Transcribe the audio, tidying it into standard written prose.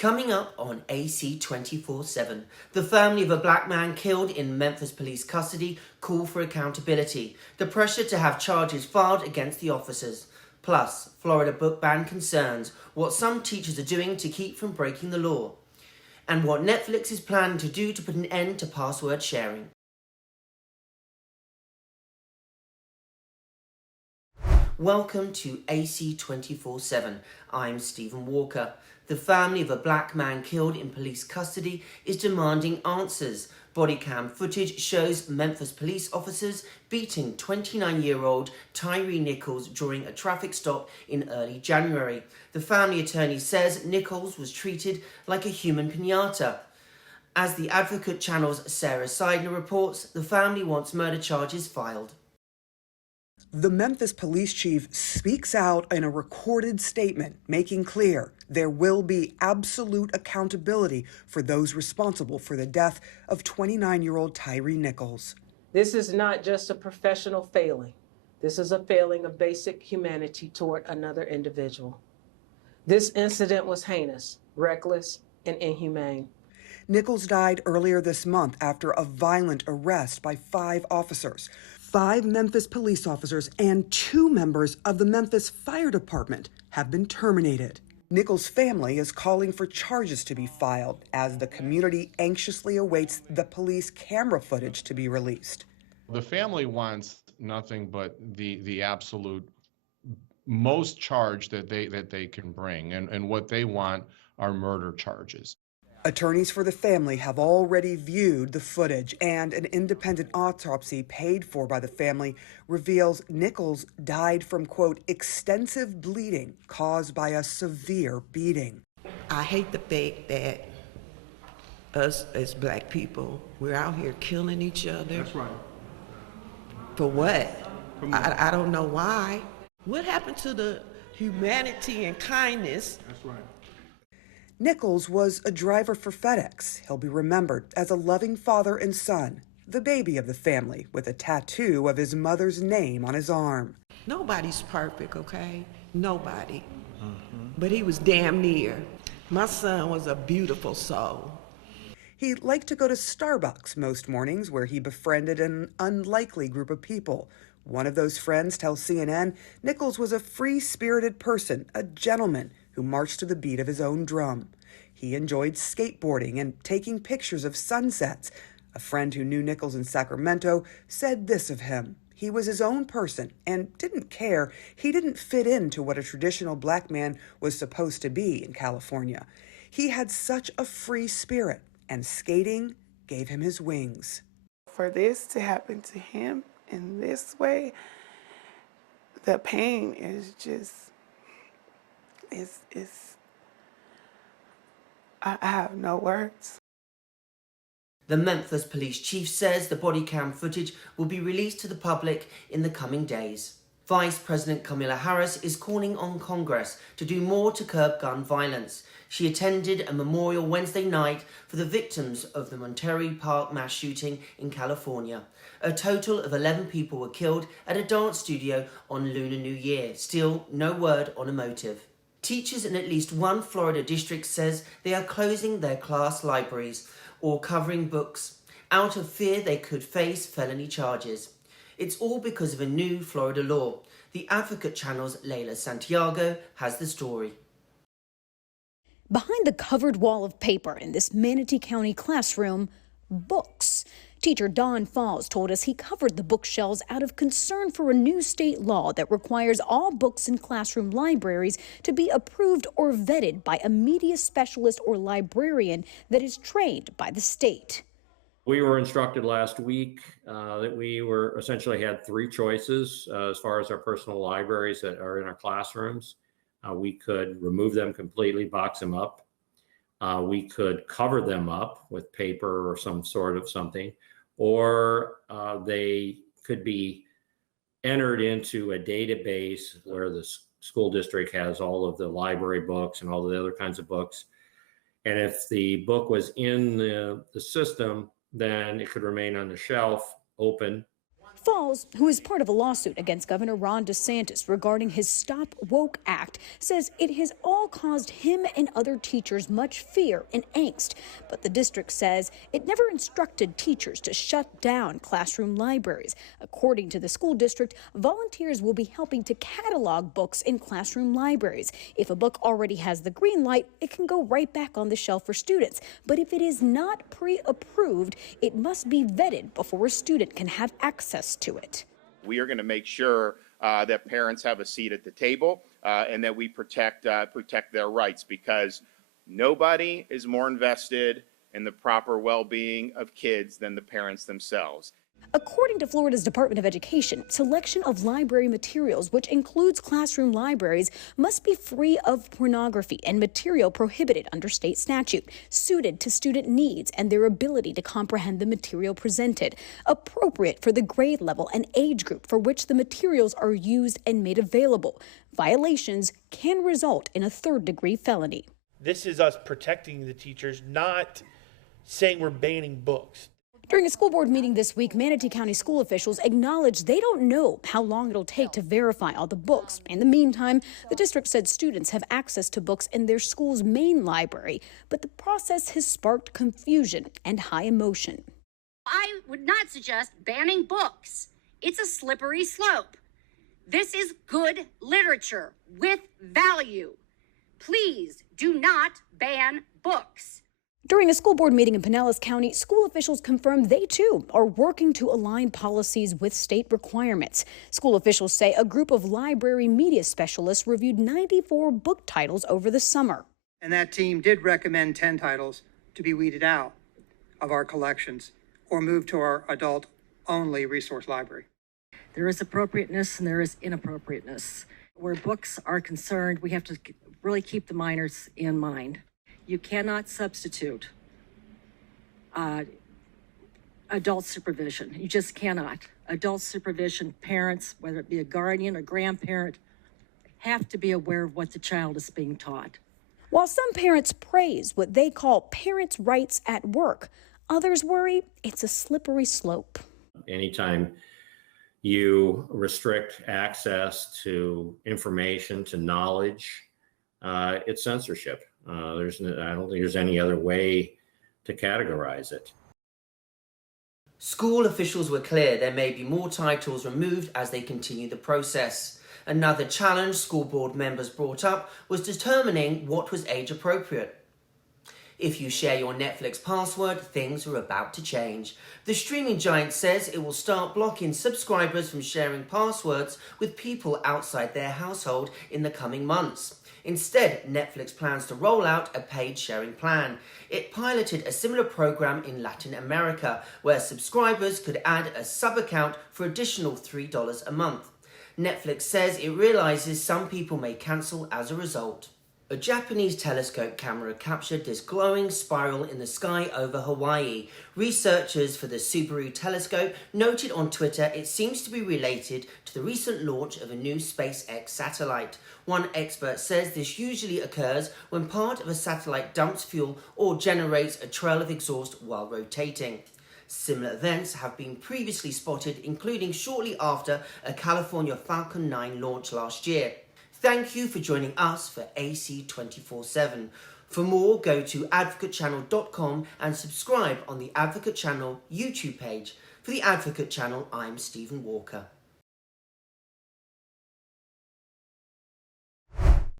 Coming up on AC 24/7, the family of a black man killed in Memphis police custody call for accountability, the pressure to have charges filed against the officers. Plus, Florida book ban concerns what some teachers are doing to keep from breaking the law, and what Netflix is planning to do to put an end to password sharing. Welcome to AC 24/7. I'm Stephen Walker. The family of a black man killed in police custody is demanding answers. Body cam footage shows Memphis police officers beating 29-year-old Tyree Nichols during a traffic stop in early January. The family attorney says Nichols was treated like a human piñata. As the Advocate Channel's Sarah Seidner reports, the family wants murder charges filed. The Memphis police chief speaks out in a recorded statement, making clear there will be absolute accountability for those responsible for the death of 29-year-old Tyree Nichols. This is not just a professional failing. This is a failing of basic humanity toward another individual. This incident was heinous, reckless, and inhumane. Nichols died earlier this month after a violent arrest by 5 officers. 5 Memphis police officers and 2 members of the Memphis Fire Department have been terminated. Nichols' family is calling for charges to be filed as the community anxiously awaits the police camera footage to be released. The family wants nothing but the absolute most charge that they can bring, and what they want are murder charges. Attorneys for the family have already viewed the footage, and an independent autopsy paid for by the family reveals Nichols died from, quote, extensive bleeding caused by a severe beating. I hate the fact that us as black people, we're out here killing each other. That's right. For what? I don't know why. What happened to the humanity and kindness? That's right. Nichols was a driver for FedEx. He'll be remembered as a loving father and son, the baby of the family, with a tattoo of his mother's name on his arm. Nobody's perfect, okay? Nobody. But he was damn near. My son was a beautiful soul. He liked to go to Starbucks most mornings, where he befriended an unlikely group of people. One of those friends tells CNN Nichols was a free-spirited person, a gentleman who marched to the beat of his own drum. He enjoyed skateboarding and taking pictures of sunsets. A friend who knew Nichols in Sacramento said this of him: he was his own person and didn't care. He didn't fit into what a traditional black man was supposed to be in California. He had such a free spirit, and skating gave him his wings. For this to happen to him in this way, the pain is just, I have no words. The Memphis police chief says the body cam footage will be released to the public in the coming days. Vice President Kamala Harris is calling on Congress to do more to curb gun violence. She attended a memorial Wednesday night for the victims of the Monterey Park mass shooting in California. A total of 11 people were killed at a dance studio on Lunar New Year. Still, no word on a motive. Teachers in at least one Florida district says they are closing their class libraries or covering books out of fear they could face felony charges. It's all because of a new Florida law. The Advocate Channel's Layla Santiago has the story. Behind the covered wall of paper in this Manatee County classroom, books. Teacher Don Falls told us he covered the bookshelves out of concern for a new state law that requires all books in classroom libraries to be approved or vetted by a media specialist or librarian that is trained by the state. We were instructed last week that we were essentially had 3 choices as far as our personal libraries that are in our classrooms. We could remove them completely, box them up. We could cover them up with paper or some sort of something, or they could be entered into a database where the school district has all of the library books and all the other kinds of books. And if the book was in the system, then it could remain on the shelf open Falls, who is part of a lawsuit against Governor Ron DeSantis regarding his Stop Woke Act, says it has all caused him and other teachers much fear and angst. But the district says it never instructed teachers to shut down classroom libraries. According to the school district, volunteers will be helping to catalog books in classroom libraries. If a book already has the green light, it can go right back on the shelf for students. But if it is not pre-approved, it must be vetted before a student can have access to it. We are going to make sure that parents have a seat at the table and that we protect their rights, because nobody is more invested in the proper well-being of kids than the parents themselves. According to Florida's Department of Education, selection of library materials, which includes classroom libraries, must be free of pornography and material prohibited under state statute, suited to student needs and their ability to comprehend the material presented, appropriate for the grade level and age group for which the materials are used and made available. Violations can result in a third-degree felony. This is us protecting the teachers, not saying we're banning books. During a school board meeting this week, Manatee County school officials acknowledged they don't know how long it'll take to verify all the books. In the meantime, the district said students have access to books in their school's main library, but the process has sparked confusion and high emotion. I would not suggest banning books. It's a slippery slope. This is good literature with value. Please do not ban books. During a school board meeting in Pinellas County, school officials confirmed they, too, are working to align policies with state requirements. School officials say a group of library media specialists reviewed 94 book titles over the summer. And that team did recommend 10 titles to be weeded out of our collections or moved to our adult-only resource library. There is appropriateness and there is inappropriateness. Where books are concerned, we have to really keep the minors in mind. You cannot substitute adult supervision. You just cannot. Adult supervision, parents, whether it be a guardian or grandparent, have to be aware of what the child is being taught. While some parents praise what they call parents' rights at work, others worry it's a slippery slope. Anytime you restrict access to information, to knowledge, it's censorship. I don't think there's any other way to categorize it. School officials were clear there may be more titles removed as they continue the process. Another challenge school board members brought up was determining what was age appropriate. If you share your Netflix password, things are about to change. The streaming giant says it will start blocking subscribers from sharing passwords with people outside their household in the coming months. Instead, Netflix plans to roll out a paid sharing plan. It piloted a similar program in Latin America, where subscribers could add a sub-account for additional $3 a month. Netflix says it realizes some people may cancel as a result. A Japanese telescope camera captured this glowing spiral in the sky over Hawaii. Researchers for the Subaru telescope noted on Twitter it seems to be related to the recent launch of a new SpaceX satellite. One expert says this usually occurs when part of a satellite dumps fuel or generates a trail of exhaust while rotating. Similar events have been previously spotted, including shortly after a California Falcon 9 launch last year. Thank you for joining us for AC 24/7. For more, go to advocatechannel.com and subscribe on the Advocate Channel YouTube page. For the Advocate Channel, I'm Stephen Walker.